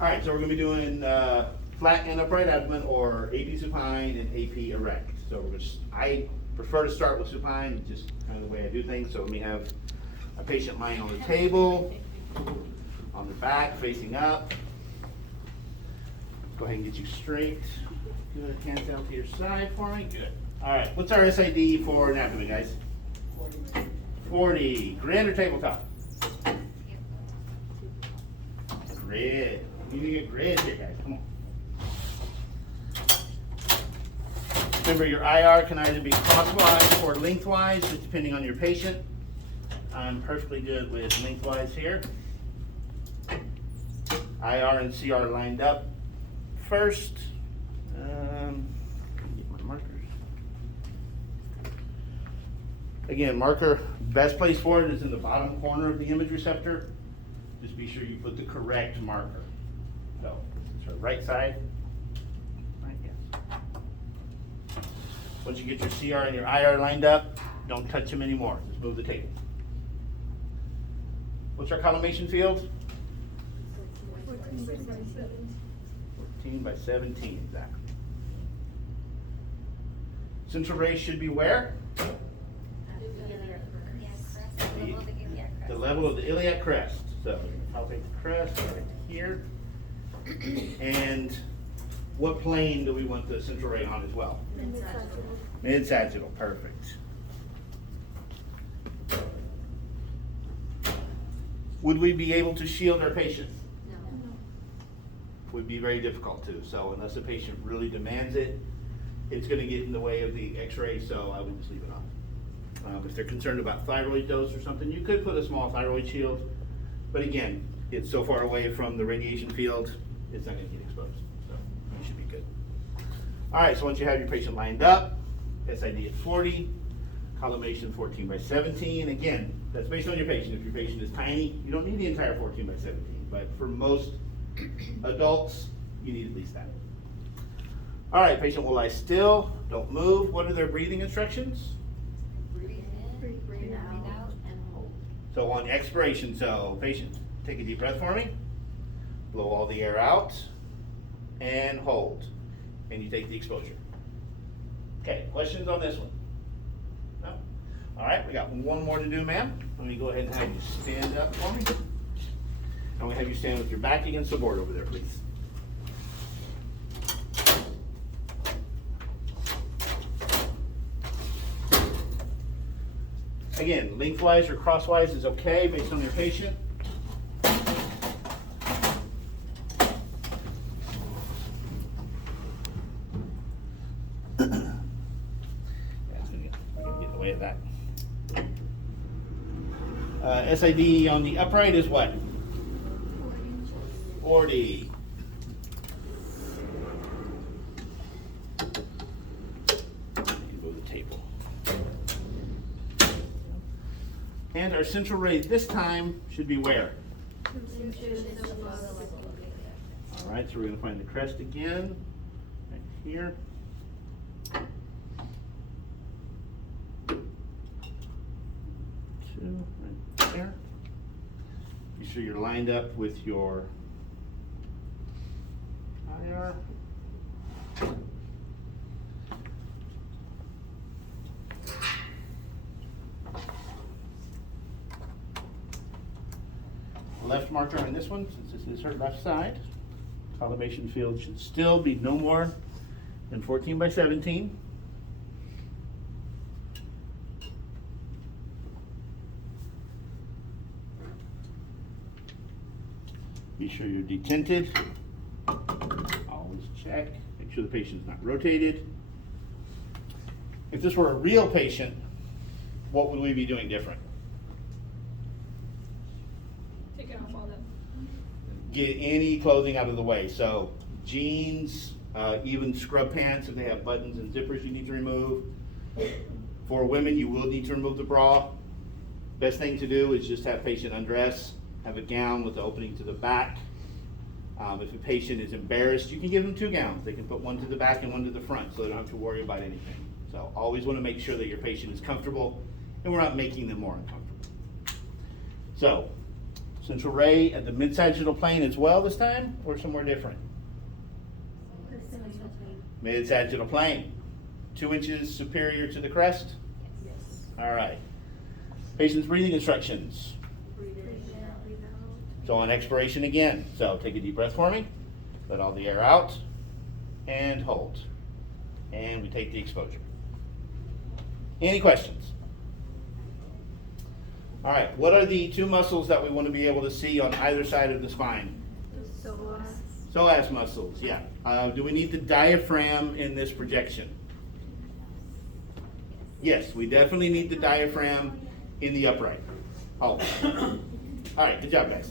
All right, so we're gonna be doing flat and upright abdomen, or AP supine and AP erect. So I prefer to start with supine, just kind of the way I do things. So let me have a patient lying on the table, on the back, facing up. Go ahead and get you straight. Good, hands out to your side for me, good. All right, what's our SID for an abdomen, guys? 40. Grid or tabletop? Grid. You need to get grid here, guys. Come on. Remember, your IR can either be crosswise or lengthwise, just depending on your patient. I'm perfectly good with lengthwise here. IR and CR lined up first. Get my markers. Again, marker, best place for it is in the bottom corner of the image receptor. Just be sure you put the correct marker. So, right side. Right, yes. Once you get your CR and your IR lined up, don't touch them anymore. Just move the table. What's our collimation field? 14 by 17, exactly. Central raise should be where? The level of the iliac crest. So I'll take the crest right here. And what plane do we want the central ray on as well? Mid-sagittal. Mid-sagittal, perfect. Would we be able to shield our patient? No. Would be very difficult to. So unless the patient really demands it, it's going to get in the way of the x-ray, so I would just leave it on. If they're concerned about thyroid dose or something, you could put a small thyroid shield. But again, it's so far away from the radiation field, it's not going to get exposed. So you should be good. All right, so once you have your patient lined up, SID at 40, collimation 14 by 17. Again, that's based on your patient. If your patient is tiny, you don't need the entire 14 by 17. But for most adults, you need at least that. All right, patient will lie still, don't move. What are their breathing instructions? Breathe in, breathe out, and hold. So on expiration, so patient, take a deep breath for me. Blow all the air out and hold. And you take the exposure. Okay, questions on this one? No? All right, we got one more to do, ma'am. Let me go ahead and have you stand up for me. I'm gonna have you stand with your back against the board over there, please. Again, lengthwise or crosswise is okay based on your patient. That's gonna get in the way of that. SID on the upright is what? 40. Move the table. And our central ray this time should be where? All right, so we're going to find the crest again, right here. Two, right there. Be sure you're lined up with your IR. Left marker on this one, since this is her left side. Collimation field should still be no more than 14 by 17. Be sure you're detented. Always check. Make sure the patient's not rotated. If this were a real patient, what would we be doing different? Get any clothing out of the way. So jeans, even scrub pants, if they have buttons and zippers you need to remove. For women, you will need to remove the bra. Best thing to do is just have patient undress, have a gown with the opening to the back. If a patient is embarrassed, you can give them two gowns. They can put one to the back and one to the front so they don't have to worry about anything. So always want to make sure that your patient is comfortable and we're not making them more uncomfortable. So Central ray at the mid-sagittal plane as well this time, or somewhere different? Mid-sagittal plane. 2 inches superior to the crest? Yes. All right. Patient's breathing instructions. Breathe in, breathe out. So on expiration again. So take a deep breath for me. Let all the air out. And hold. And we take the exposure. Any questions? All right. What are the 2 muscles that we want to be able to see on either side of the spine? Psoas muscles, yeah. Do we need the diaphragm in this projection? Yes, we definitely need the diaphragm in the upright. Oh. All right, good job, guys.